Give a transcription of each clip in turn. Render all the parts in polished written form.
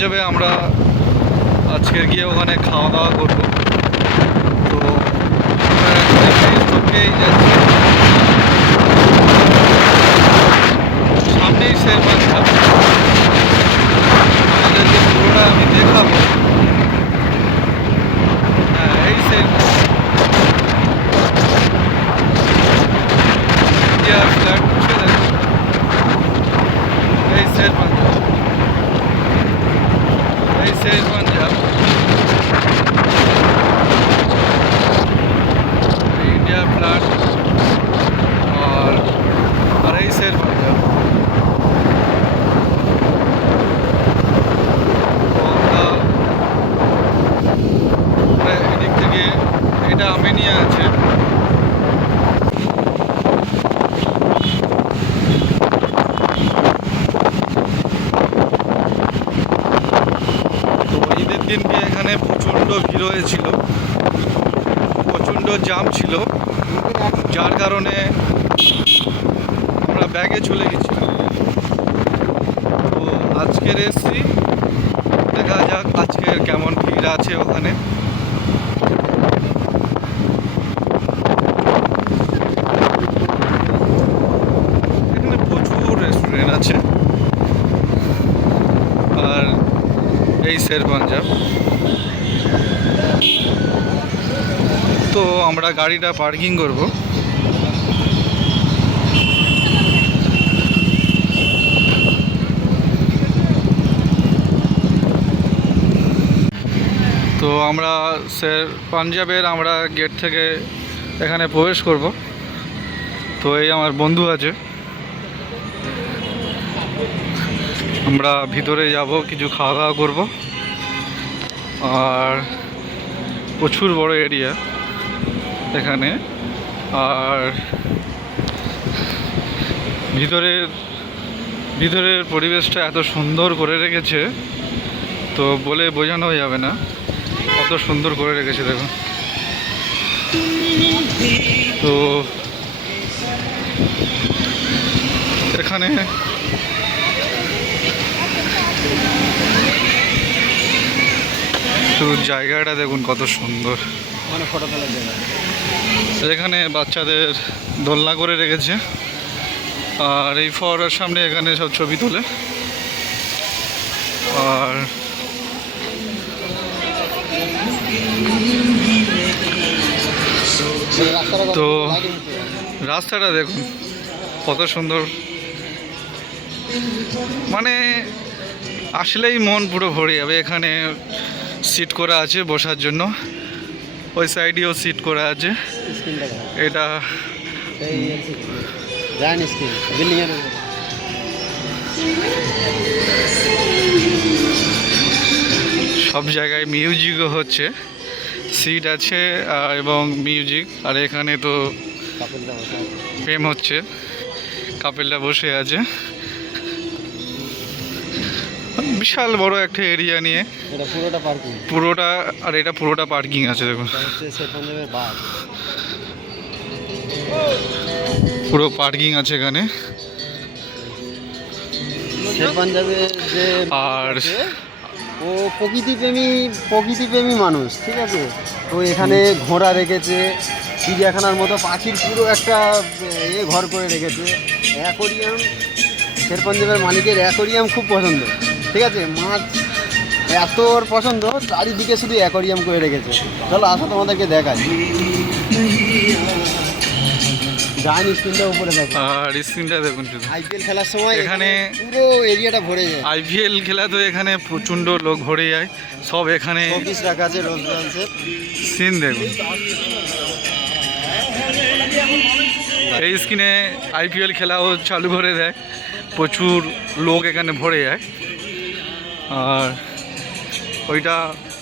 পাঞ্জাবে আমরা আজকের গিয়ে ওখানে খাওয়া দাওয়া করবো। তো সামনেই শের পাঞ্জাব, পুরোটা আমি দেখাবো। হ্যাঁ, এই শের ইন্ডিয়া ফ্ল্যাগ ছেড়ে এই শের পাঞ্জাব, এই শের পাঞ্জাব, इंडिया फ्लैग और এই শের পাঞ্জাব। তো আমরা এদিক থেকে এটা আর্মেনিয়া আছে। তো ঈদের দিনকে এখানে প্রচণ্ড ভিড় হয়েছিল, প্রচণ্ড জাম ছিল, যার কারণে আমরা ব্যাগে চলে গেছিলাম। তো আজকের এসছি, দেখা যাক আজকের কেমন ভিড় আছে ওখানে। এখানে প্রচুর রেস্টুরেন্ট আছে। আর এই শের পাঞ্জাব। তো আমরা গাড়িটা পার্কিং করব। তো আমরা শের পাঞ্জাবের আমরা গেট থেকে এখানে প্রবেশ করব। তো এই আমার বন্ধু আছে, আমরা ভিতরে যাব, কিছু খাওয়া দাওয়া করব। আর প্রচুর বড় এরিয়া এখানে। আর ভিতরের পরিবেশটা এত সুন্দর করে রেখেছে, তো বলে বোঝানো যাবে না কত সুন্দর করে রেখেছে দেখুন। তো এখানে শুধু জায়গাটা দেখুন কত সুন্দর, মানে ফটো তোলার জায়গা। এখানে বাচ্চাদের দোলনা করে রেখেছে। আর এই ফোয়ারার সামনে এখানে সব ছবি তোলে। আর তো রাস্তাটা দেখুন কত সুন্দর, মানে আসলেই মন পুরো ভরে যাবে। এখানে সিট করা আছে বসার জন্য, ওই সাইডেও সিট করা আছে। এটা সব জায়গায় মিউজিকও হচ্ছে, সিট আছে এবং মিউজিক। আর এখানে তো প্রেম হচ্ছে, কাপেলরা বসে আছে। বিশাল বড় একটা এরিয়া নিয়ে পুরোটা, আর এটা পুরোটা পার্কিং আছে দেখুন। পুরো পার্কিং আছে এখানে। আর ও প্রকৃতিপ্রেমী মানুষ, ঠিক আছে। তো এখানে ঘোড়া রেখেছে, চিড়িয়াখানার মতো পাখির পুরো একটা ঘর করে রেখেছে। অ্যাকোরিয়াম, শের পাঞ্জাবের মালিকের অ্যাকোরিয়াম খুব পছন্দ, ঠিক আছে। মাছ এত ওর পছন্দ, চারিদিকে শুধু অ্যাকোরিয়াম করে রেখেছে। চলো আসো তোমাদেরকে দেখাই। জানি স্ক্রিনটা উপরে দেখো, আর স্ক্রিনটা দেখুন শুধু। আইপিএল খেলার সময় এখানে পুরো এরিয়াটা ভরে যায়। আইপিএল খেলা তো এখানে প্রচণ্ড লোক ভরে যায়, সব এখানে অফিস রাখা আছে রোজ রোজের সিন দেখুন। এই স্ক্রিনে আইপিএল খেলাও চালু করে দেয়, প্রচুর লোক এখানে ভরে যায়। আর ওইটা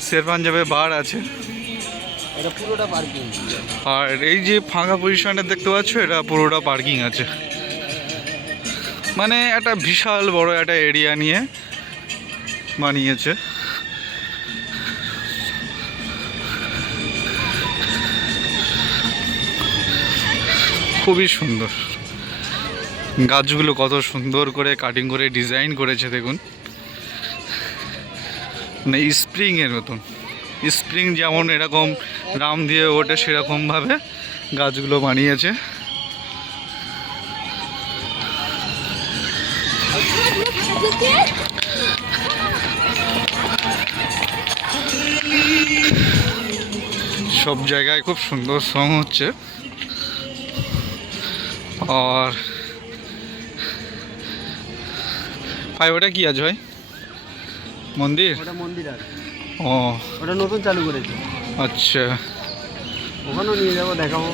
শের পাঞ্জাবে বার আছে। এটা পুরোটা পার্কিং। আর এই যে ফাঁকা পজিশনে দেখতে পাচ্ছ, এটা পুরোটা পার্কিং আছে। মানে একটা বিশাল বড় একটা এরিয়া নিয়ে বানিয়েছে। খুবই সুন্দর, গাছগুলো কত সুন্দর করে কাটিং করে ডিজাইন করেছে দেখুন। মানে স্প্রিংয়ের মতন, স্প্রিং যেমন এরকম রাম দিয়ে ওঠে সেরকমভাবে গাছগুলো বানিয়েছে। সব জায়গায় খুব সুন্দর সং হচ্ছে। আর ভাই ওটা কি আছে ভাই? মন্দির? ওটা মন্দির আছে। ও ওটা নতুন চালু করেছে। আচ্ছা, ওখানেও নিয়ে যাবো, দেখাবো।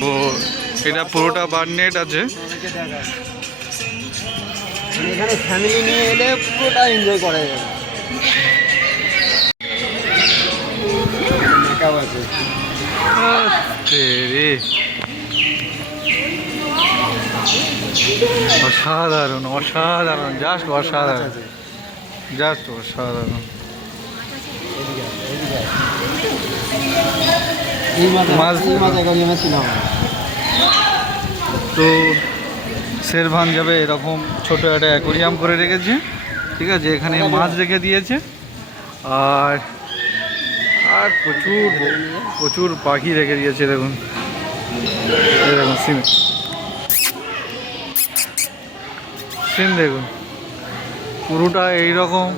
তো এটা পুরোটা বারনেট আছে। এখানে ফ্যামিলি নিয়ে এলে পুরোটা এনজয় করা যাবে। মেকআপ আছে। রে অসাধারণ, অসাধারণ, জাস্ট অসাধারণ, জাস্ট অসাধারণ। তো শের পাঞ্জাবে এরকম ছোট একটা অ্যাকোরিয়াম করে রেখেছে, ঠিক আছে, এখানে মাছ রেখে দিয়েছে। আর আর প্রচুর প্রচুর পাখি রেখে দিয়েছে। দেখুন, এই দেখুন সিন, সিন দেখুন পুরোটা এইরকম।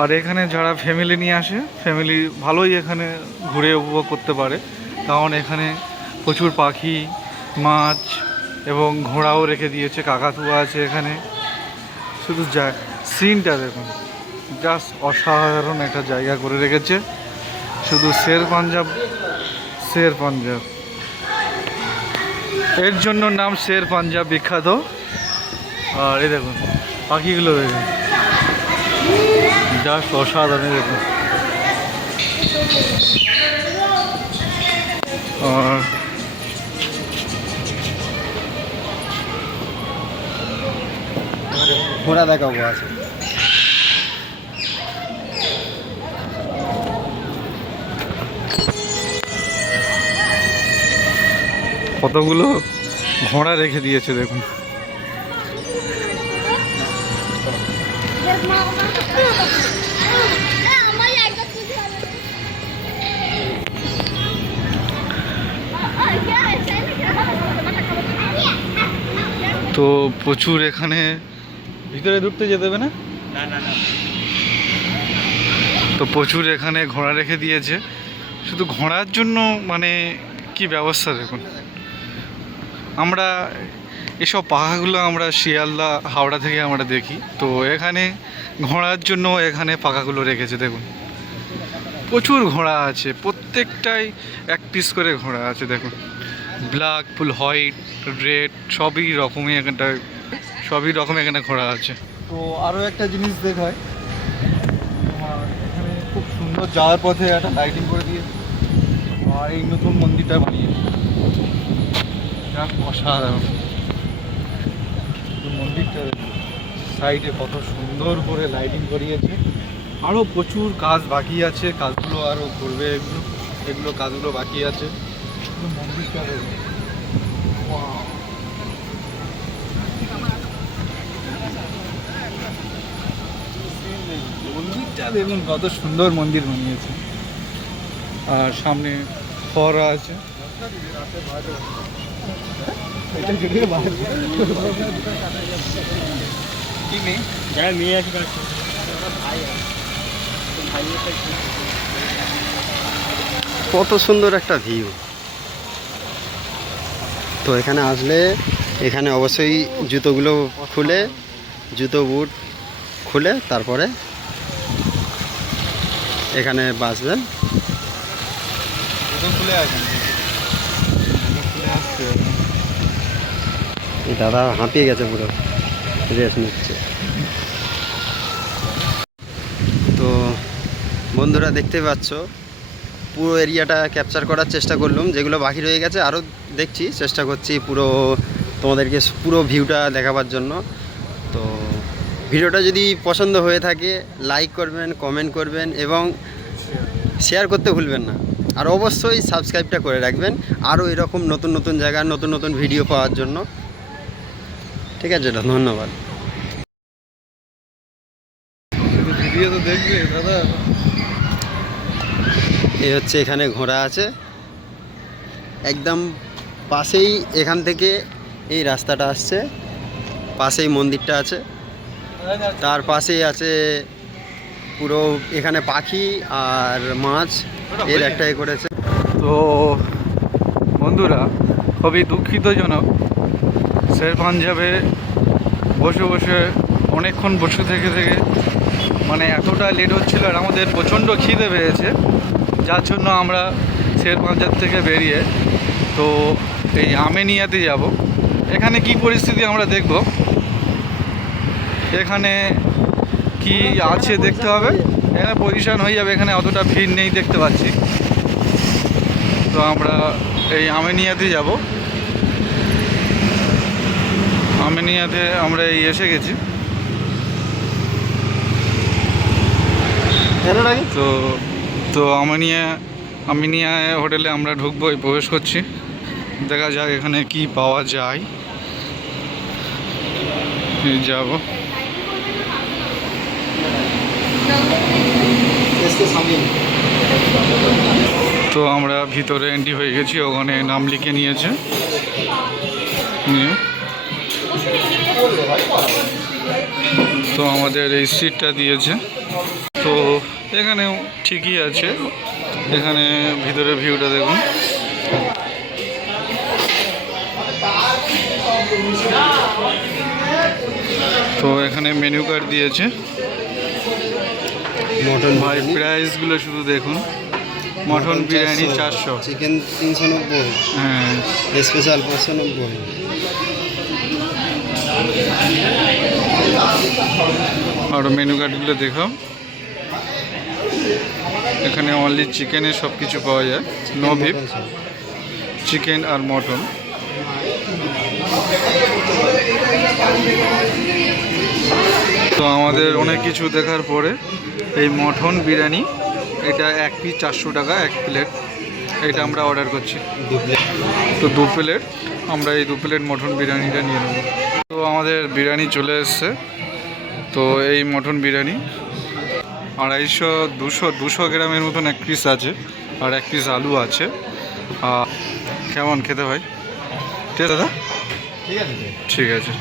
আর এখানে যারা ফ্যামিলি নিয়ে আসে, ফ্যামিলি ভালোই এখানে ঘুরে উপভোগ করতে পারে, কারণ এখানে প্রচুর পাখি, মাছ এবং ঘোড়াও রেখে দিয়েছে, কাকাতুয়া আছে এখানে। শুধু সিনটা দেখুন, জাস্ট অসাধারণ একটা জায়গা করে রেখেছে। শুধু শের পাঞ্জাব, শের পাঞ্জাব, এর জন্য নাম শের পাঞ্জাব বিখ্যাত। আর এই দেখুন পাখিগুলো দেখুন, জাস্ট অসাধারণ দেখুন। আর ঘোড়া দেখাবো আছে। কতগুলো ঘোড়া রেখে দিয়েছে দেখুন। তো প্রচুর এখানে ভিতরে ঢুকতে যেতে দেবে না, তো প্রচুর এখানে ঘোড়া রেখে দিয়েছে শুধু ঘোড়ার জন্য। মানে কি ব্যবস্থা দেখুন। আমরা এসব পাখাগুলো আমরা শিয়ালদা, হাওড়া থেকে আমরা দেখি, তো এখানে ঘোড়ার জন্য এখানে পাখাগুলো রেখেছে দেখুন। প্রচুর ঘোড়া আছে, প্রত্যেকটাই এক পিস করে ঘোড়া আছে দেখুন। ব্ল্যাক, ফুল হোয়াইট, রেড, সবই রকমই এখানটায়, সবই রকম এখানে ঘোড়া আছে। তো আরও একটা জিনিস দেখায়, এখানে খুব সুন্দর যাওয়ার পথে একটা লাইটিং করে দিয়েছে। আর এই নতুন মন্দিরটা বানিয়েছে, অসাধারণ মন্দিরটা। সাইডে কত সুন্দর করে লাইটিং করিয়েছে। আরও প্রচুর কাজ বাকি আছে, কাজগুলো আরও করবে, এগুলো এগুলো কাজগুলো বাকি আছে। মন্দিরটা দেখুন, মন্দিরটা দেখুন কত সুন্দর মন্দির বানিয়েছে। আর সামনে ফোয়ারা আছে। কত সুন্দর একটা ভিউ। তো এখানে আসলে এখানে অবশ্যই জুতোগুলো খুলে, জুতো বুট খুলে তারপরে এখানে বাসবেন। দাদা হাঁপিয়ে গেছে, পুরো রেস্ট নিচ্ছে। তো বন্ধুরা দেখতে পাচ্ছ, পুরো এরিয়াটা ক্যাপচার করার চেষ্টা করলাম। যেগুলো বাকি রয়ে গেছে আরও দেখছি, চেষ্টা করছি পুরো তোমাদেরকে পুরো ভিউটা দেখাবার জন্য। তো ভিডিওটা যদি পছন্দ হয়ে থাকে লাইক করবেন, কমেন্ট করবেন এবং শেয়ার করতে ভুলবেন না। আর অবশ্যই সাবস্ক্রাইবটা করে রাখবেন আরও এরকম নতুন নতুন জায়গার নতুন নতুন ভিডিও পাওয়ার জন্য। ঠিক আছে, দাদা ধন্যবাদ। ভিডিও তো দেখবে দাদা। এই হচ্ছে এখানে ঘোড়া আছে, একদম পাশেই এখান থেকে এই রাস্তাটা আসছে, পাশেই মন্দিরটা আছে, তার পাশেই আছে পুরো এখানে পাখি আর মাছ এর একটা এ করেছে। তো বন্ধুরা, খুবই দুঃখিতজনক, শের পাঞ্জাবে বসে বসে অনেকক্ষণ বসে থেকে মানে এতটা লেট হচ্ছিল, আর আমাদের প্রচণ্ড খিদে পেয়েছে, যার জন্য আমরা শের পাঞ্জাব থেকে বেরিয়ে তো এই আমেনিয়াতে যাব। এখানে কি পরিস্থিতি আমরা দেখব, এখানে কি আছে দেখতে হবে। এখানে পজিশন হয়ে যাবে, এখানে অতটা ভিড় নেই দেখতে পাচ্ছি। তো আমরা এই আমেনিয়াতে যাব। আমেনিয়াতে আমরা এই এসে গেছি। তো তো আমিনিয়া হোটেলে আমরা ঢুকবো, প্রবেশ করছি। দেখা যাক এখানে কি পাওয়া যায়। যাব তো আমরা ভিতরে এন্ট্রি হয়ে গেছি, ওখানে নাম লিখে নিয়েছে, তো আমাদের এই সিটটা দিয়েছে। তো এখানেও ঠিকই আছে, এখানে ভিতরে ভিউটা দেখুন। তো এখানে মেনু কার্ড দিয়েছে, মটন ভাই প্রাইসগুলো শুধু দেখুন। মটন বিরিয়ানি 400, চিকেন 390, হ্যাঁ স্পেশাল 590। আর মেনু কার্ডগুলো দেখো, এখানে অনলি চিকেনের সব কিছু পাওয়া যায়, নো বিফ, চিকেন আর মটন। তো আমাদের অনেক কিছু দেখার পরে এই মটন বিরিয়ানি, এটা এক পিস 400 টাকা, এক প্লেট, এটা আমরা অর্ডার করছি। তো 2 প্লেট, আমরা এই 2 প্লেট মটন বিরিয়ানিটা নিয়ে নেব। তো আমাদের বিরিয়ানি চলে এসছে। তো এই মটন বিরিয়ানি 250 গ্রামের মতন এক পিস আছে, আর এক পিস আলু আছে। কেমন খেতে ভাই? ঠিক আছে দাদা, ঠিক আছে। ঠিক আছে।